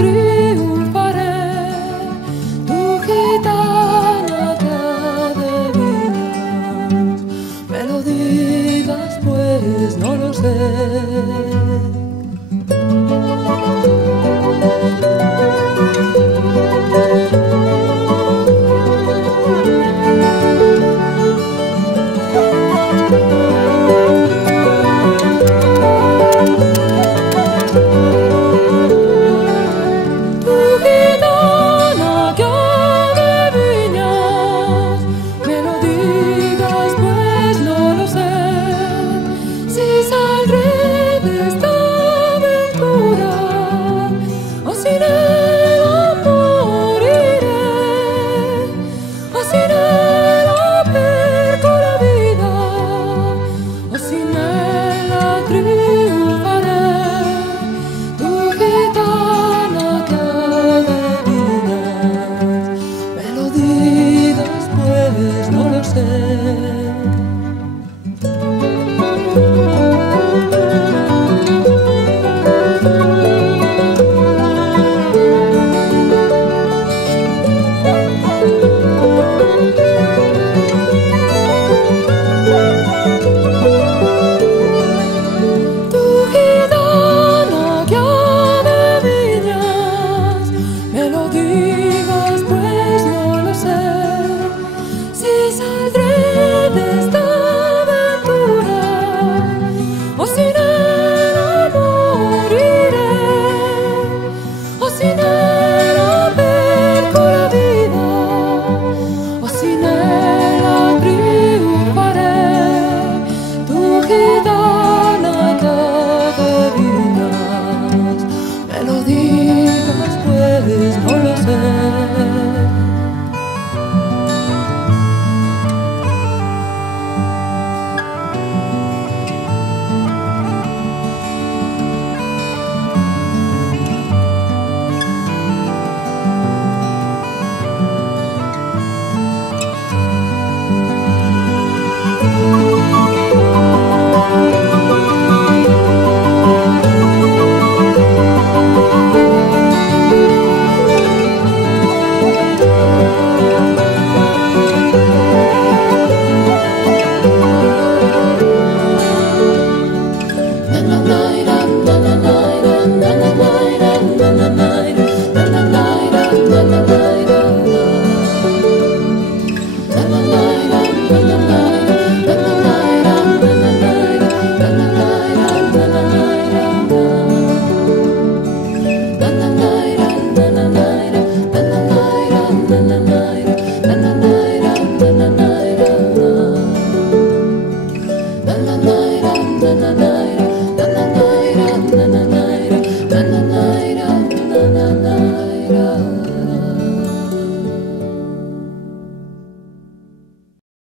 triunfaré, tu gitana que adivinas. Me lo digas pues no lo sé. No lo sé. Tu gitana que adivinas, me lo digas pues no lo sé. Si saldré de esta aventura o sin ella moriré, o sin ella perco la vida, o sin ella triunfaré. Tu gitana que adivinas, me lo digas pues no lo sé. Na na